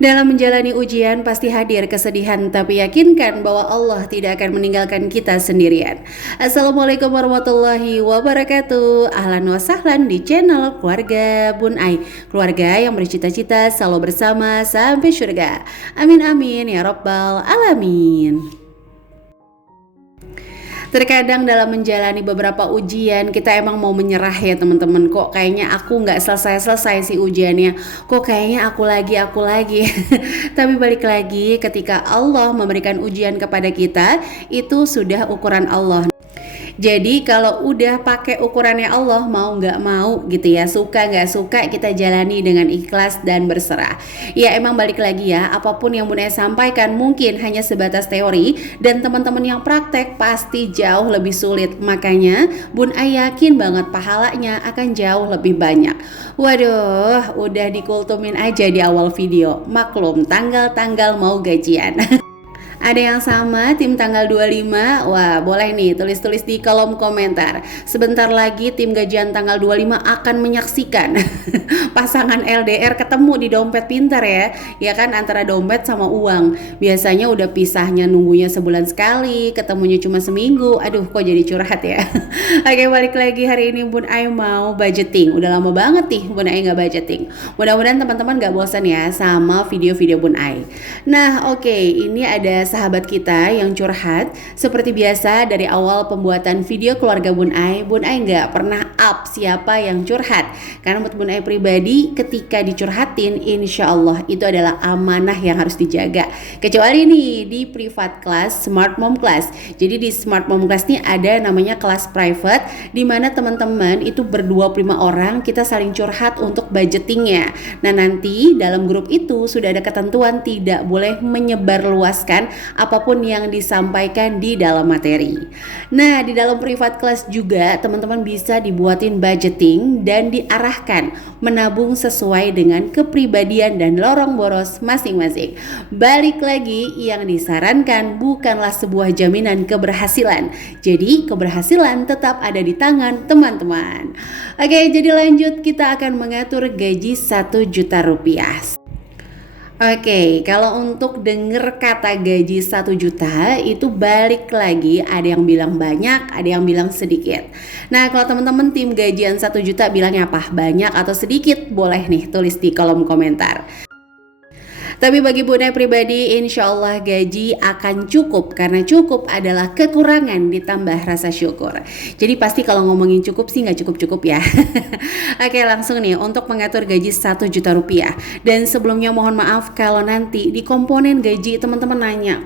Dalam menjalani ujian pasti hadir kesedihan, tapi yakinkan bahwa Allah tidak akan meninggalkan kita sendirian. Assalamualaikum warahmatullahi wabarakatuh. Ahlan wa sahlan di channel Keluarga Bun Ai, keluarga yang bercita-cita selalu bersama sampai surga. Amin amin ya rabbal alamin. Terkadang dalam menjalani beberapa ujian kita emang mau menyerah ya teman-teman. Kok kayaknya aku nggak selesai-selesai sih ujiannya. Kok kayaknya aku lagi. Tapi balik lagi, ketika Allah memberikan ujian kepada kita, itu sudah ukuran Allah. Jadi kalau udah pakai ukurannya Allah, mau nggak mau gitu ya, suka nggak suka, kita jalani dengan ikhlas dan berserah. Ya emang balik lagi ya, apapun yang Bunda sampaikan mungkin hanya sebatas teori, dan teman-teman yang praktek pasti jauh lebih sulit. Makanya Bunda yakin banget pahalanya akan jauh lebih banyak. Waduh, udah dikultumin aja di awal video. Maklum, tanggal-tanggal mau gajian. Ada yang sama tim tanggal 25? Wah, boleh nih tulis-tulis di kolom komentar. Sebentar lagi tim gajian tanggal 25 akan menyaksikan pasangan LDR ketemu di dompet pintar ya. Ya kan, antara dompet sama uang. Biasanya udah pisahnya nunggunya sebulan sekali, ketemunya cuma seminggu. Aduh, kok jadi curhat ya. Oke, balik lagi hari ini Bun Ai mau budgeting. Udah lama banget nih Bun Ai nggak budgeting. Mudah-mudahan teman-teman nggak bosan ya sama video-video Bun Ai. Nah, oke, ini ada sahabat kita yang curhat. Seperti biasa dari awal pembuatan video keluarga Bun Ai nggak pernah up siapa yang curhat, karena menurut Bun Ai pribadi ketika dicurhatin insya Allah itu adalah amanah yang harus dijaga. Kecuali nih di privat class, smart mom class. Jadi di smart mom class nih ada namanya kelas private, di mana teman-teman itu ber-25 orang kita saling curhat untuk budgetingnya. Nah nanti dalam grup itu sudah ada ketentuan tidak boleh menyebarluaskan apapun yang disampaikan di dalam materi. Nah, di dalam privat class juga teman-teman bisa dibuatin budgeting dan diarahkan menabung sesuai dengan kepribadian dan lorong boros masing-masing. Balik lagi, yang disarankan bukanlah sebuah jaminan keberhasilan. Jadi, keberhasilan tetap ada di tangan teman-teman. Oke, jadi lanjut, kita akan mengatur gaji 1 juta rupiah. Oke, kalau untuk denger kata gaji 1 juta itu balik lagi, ada yang bilang banyak, ada yang bilang sedikit. Nah, kalau teman-teman tim gajian 1 juta bilangnya apa? Banyak atau sedikit? Boleh nih tulis di kolom komentar. Tapi bagi Bunda pribadi, insya Allah gaji akan cukup, karena cukup adalah kekurangan ditambah rasa syukur. Jadi pasti kalau ngomongin cukup sih nggak cukup-cukup ya. Oke, langsung nih untuk mengatur gaji 1 juta rupiah. Dan sebelumnya mohon maaf kalau nanti di komponen gaji teman-teman nanya,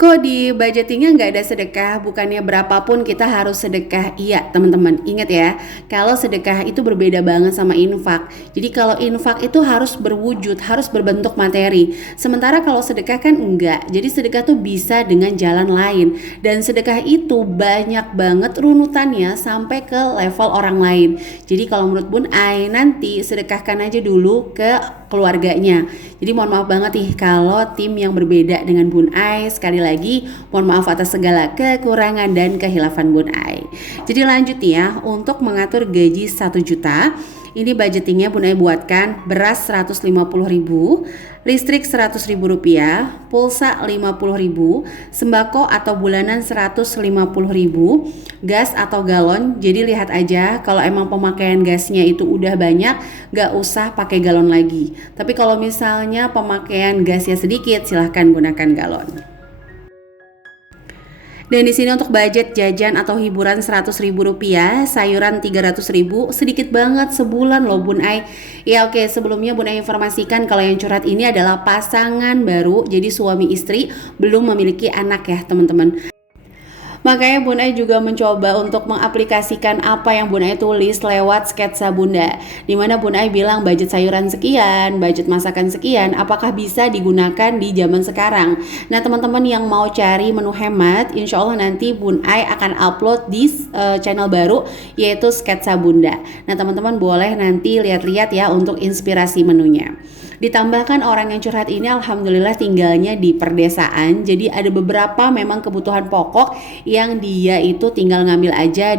kok di budgetingnya nggak ada sedekah, bukannya berapapun kita harus sedekah? Iya teman-teman, ingat ya, kalau sedekah itu berbeda banget sama infak. Jadi kalau infak itu harus berwujud, harus berbentuk materi. Sementara kalau sedekah kan enggak. Jadi sedekah tuh bisa dengan jalan lain. Dan sedekah itu banyak banget runutannya sampai ke level orang lain. Jadi kalau menurut Bun Ai, nanti sedekahkan aja dulu ke keluarganya. Jadi mohon maaf banget nih kalau tim yang berbeda dengan Bun Ai. Sekali lagi mohon maaf atas segala kekurangan dan kehilafan Bun Ai. Jadi lanjut ya, untuk mengatur gaji 1 juta, ini budgetingnya Bun Ai buatkan beras 150.000, listrik 100.000 rupiah, pulsa 50.000, sembako atau bulanan 150.000, gas atau galon. Jadi lihat aja, kalau emang pemakaian gasnya itu udah banyak, gak usah pakai galon lagi. Tapi kalau misalnya pemakaian gasnya sedikit, silahkan gunakan galon. Dan di sini untuk budget jajan atau hiburan 100.000 rupiah, sayuran 300.000, sedikit banget sebulan loh Bun Ai. Ya oke, sebelumnya Bun Ai informasikan kalau yang curhat ini adalah pasangan baru, jadi suami istri, belum memiliki anak ya teman-teman. Makanya Bun Ai juga mencoba untuk mengaplikasikan apa yang Bun Ai tulis lewat sketsa Bunda, dimana Bun Ai bilang budget sayuran sekian, budget masakan sekian, apakah bisa digunakan di zaman sekarang. Nah teman-teman yang mau cari menu hemat, insya Allah nanti Bun Ai akan upload di channel baru, yaitu sketsa Bunda. Nah teman-teman boleh nanti lihat-lihat ya untuk inspirasi menunya. Ditambahkan orang yang curhat ini alhamdulillah tinggalnya di perdesaan, jadi ada beberapa memang kebutuhan pokok yang dia itu tinggal ngambil aja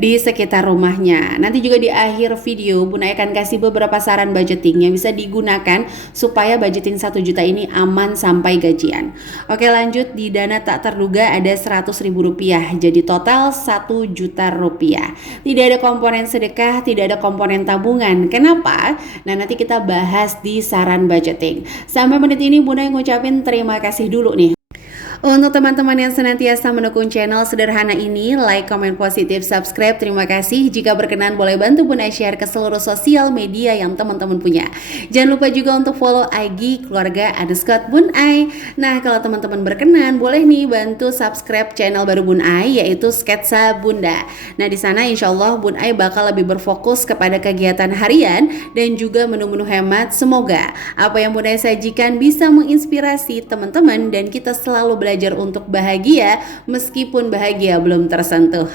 di sekitar rumahnya. Nanti juga di akhir video Bun Ai akan kasih beberapa saran budgeting yang bisa digunakan supaya budgeting 1 juta ini aman sampai gajian. Oke, lanjut. Di dana tak terduga ada 100 ribu rupiah, jadi total 1 juta rupiah. Tidak ada komponen sedekah, tidak ada komponen tabungan. Kenapa? Nah, nanti kita bahas di saran budgeting. Sampai menit ini Bun Ai ngucapin terima kasih dulu nih. Untuk teman-teman yang senantiasa mendukung channel sederhana ini, like, komen positif, subscribe, terima kasih. Jika berkenan boleh bantu Bun Ai share ke seluruh sosial media yang teman-teman punya. Jangan lupa juga untuk follow IG keluarga _Bun Ai. Nah, kalau teman-teman berkenan boleh nih bantu subscribe channel baru Bun Ai, yaitu Sketsa Bunda. Nah, di sana insya Allah Bun Ai bakal lebih berfokus kepada kegiatan harian dan juga menu-menu hemat. Semoga apa yang Bun Ai sajikan bisa menginspirasi teman-teman dan kita selalu belajar untuk bahagia meskipun bahagia belum tersentuh.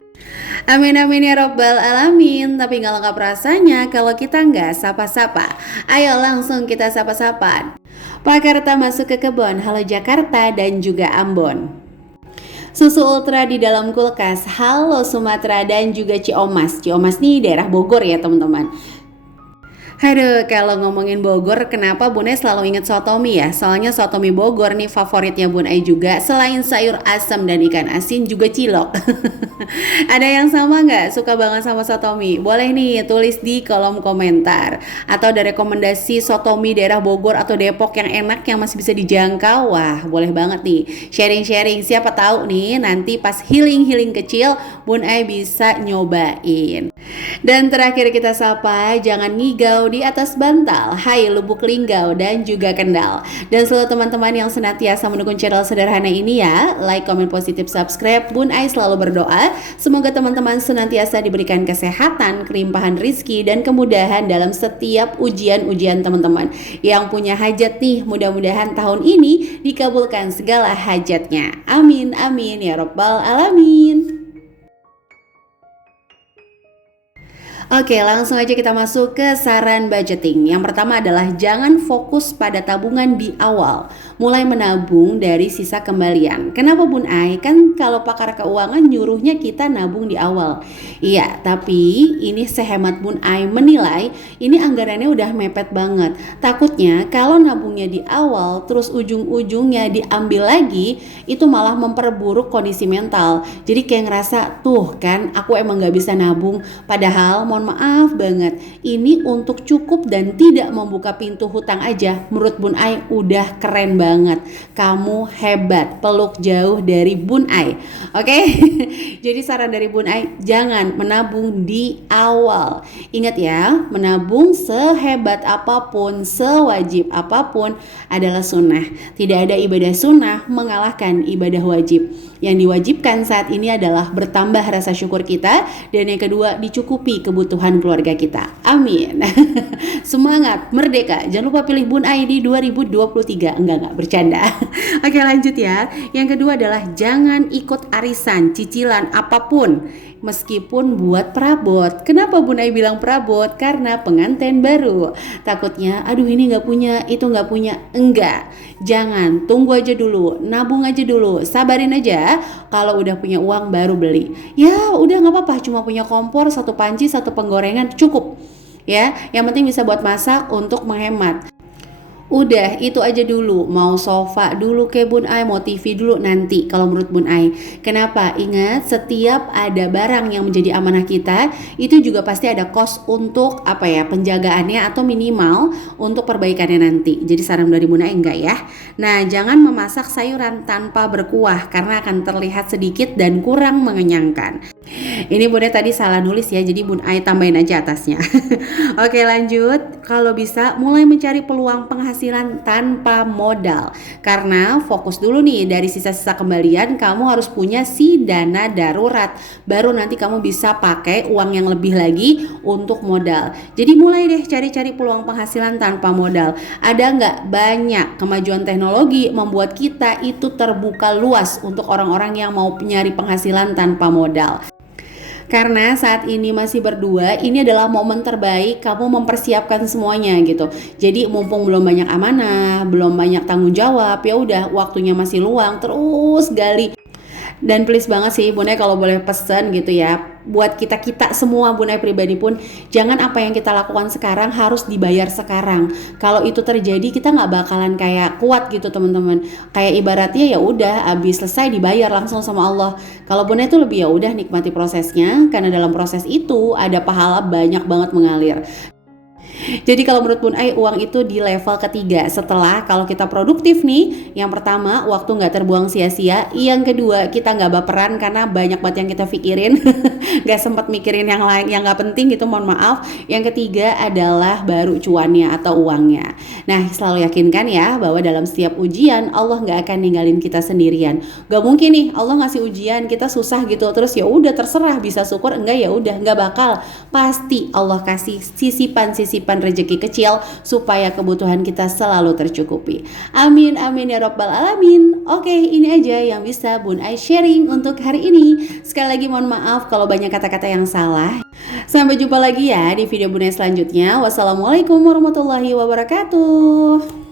Amin amin ya robbal alamin. Tapi gak lengkap rasanya kalau kita nggak sapa-sapa. Ayo langsung kita sapa-sapa. Pakarta masuk ke kebun. Halo Jakarta dan juga Ambon. Susu ultra di dalam kulkas. Halo Sumatera dan juga Ciomas. Ciomas nih daerah Bogor ya teman-teman. Aduh, kalau ngomongin Bogor, kenapa Bun Ai selalu inget sotomi ya? Soalnya sotomi Bogor nih favoritnya Bun Ai juga. Selain sayur asam dan ikan asin, juga cilok. Ada yang sama nggak suka banget sama sotomi? Boleh nih tulis di kolom komentar. Atau ada rekomendasi sotomi daerah Bogor atau Depok yang enak yang masih bisa dijangkau? Wah, boleh banget nih sharing-sharing. Siapa tahu nih nanti pas healing-healing kecil Bun Ai bisa nyobain. Dan terakhir kita sapa, jangan ngigau di atas bantal. Hai Lubuk Linggau dan juga Kendal. Dan seluruh teman-teman yang senantiasa mendukung channel sederhana ini ya, like, komen positif, subscribe. Bun Ai selalu berdoa semoga teman-teman senantiasa diberikan kesehatan, kelimpahan rizki dan kemudahan dalam setiap ujian-ujian teman-teman. Yang punya hajat nih, mudah-mudahan tahun ini dikabulkan segala hajatnya. Amin amin ya robbal alamin. Oke, langsung aja kita masuk ke saran budgeting. Yang pertama adalah jangan fokus pada tabungan di awal. Mulai menabung dari sisa kembalian. Kenapa Bun Ai? Kan kalau pakar keuangan nyuruhnya kita nabung di awal. Iya, tapi ini sehemat Bun Ai menilai ini anggarannya udah mepet banget. Takutnya kalau nabungnya di awal terus ujung-ujungnya diambil lagi, itu malah memperburuk kondisi mental. Jadi kayak ngerasa tuh kan aku emang gak bisa nabung. Padahal mohon maaf banget, ini untuk cukup dan tidak membuka pintu hutang aja menurut Bun Ai udah keren banget. Kamu hebat, peluk jauh dari Bun Ai. Oke? Jadi saran dari Bun Ai, jangan menabung di awal. Ingat ya, menabung sehebat apapun, sewajib apapun adalah sunnah. Tidak ada ibadah sunnah mengalahkan ibadah wajib. Yang diwajibkan saat ini adalah bertambah rasa syukur kita, dan yang kedua dicukupi kebutuhan keluarga kita. Amin. Semangat, merdeka. Jangan lupa pilih Bun Ai di 2023. Enggak bercanda. Oke, lanjut ya. Yang kedua adalah jangan ikut arisan, cicilan apapun meskipun buat perabot. Kenapa Bun Ai bilang perabot? Karena pengantin baru. Takutnya, aduh ini nggak punya, itu nggak punya. Enggak, jangan. Tunggu aja dulu, nabung aja dulu, sabarin aja. Kalau udah punya uang baru beli. Ya udah nggak apa-apa, cuma punya kompor, 1 panci, 1 penggorengan cukup. Ya, yang penting bisa buat masak untuk menghemat. Udah itu aja dulu, mau sofa dulu ke Bun Ai, mau TV dulu nanti kalau menurut Bun Ai. Kenapa? Ingat, setiap ada barang yang menjadi amanah kita itu juga pasti ada cost untuk penjagaannya atau minimal untuk perbaikannya nanti. Jadi saran dari Bun Ai enggak ya. Nah, jangan memasak sayuran tanpa berkuah karena akan terlihat sedikit dan kurang mengenyangkan. Ini Bun Ai tadi salah nulis ya, jadi Bun Ai tambahin aja atasnya. Oke, lanjut. Kalau bisa mulai mencari peluang penghasilan tanpa modal. Karena fokus dulu nih, dari sisa-sisa kembalian kamu harus punya si dana darurat. Baru nanti kamu bisa pakai uang yang lebih lagi untuk modal. Jadi mulai deh cari-cari peluang penghasilan tanpa modal. Ada nggak? Banyak. Kemajuan teknologi membuat kita itu terbuka luas untuk orang-orang yang mau nyari penghasilan tanpa modal. Karena saat ini masih berdua, ini adalah momen terbaik kamu mempersiapkan semuanya gitu. Jadi mumpung belum banyak amanah, belum banyak tanggung jawab, ya udah waktunya masih luang, terus gali. Dan please banget sih Bunda kalau boleh pesen gitu ya, buat kita semua Bunda pribadi pun, jangan apa yang kita lakukan sekarang harus dibayar sekarang. Kalau itu terjadi kita nggak bakalan kayak kuat gitu teman-teman. Kayak ibaratnya ya udah abis selesai dibayar langsung sama Allah. Kalau Bunda itu lebih ya udah nikmati prosesnya, karena dalam proses itu ada pahala banyak banget mengalir. Jadi kalau menurut Bun Ai, uang itu di level ketiga setelah kalau kita produktif nih. Yang pertama, waktu nggak terbuang sia-sia. Yang kedua, kita nggak baperan karena banyak banget yang kita pikirin. Nggak sempat mikirin yang lain yang nggak penting gitu, mohon maaf. Yang ketiga adalah baru cuannya atau uangnya. Nah, selalu yakinkan ya bahwa dalam setiap ujian Allah nggak akan ninggalin kita sendirian. Gak mungkin nih Allah ngasih ujian kita susah gitu terus ya udah terserah bisa syukur enggak, ya udah nggak bakal. Pasti Allah kasih sisipan rezeki kecil supaya kebutuhan kita selalu tercukupi. Amin amin ya robbal alamin. Oke, ini aja yang bisa Bun Ai sharing untuk hari ini. Sekali lagi mohon maaf kalau banyak kata-kata yang salah. Sampai jumpa lagi ya di video Bun Ai selanjutnya. Wassalamualaikum warahmatullahi wabarakatuh.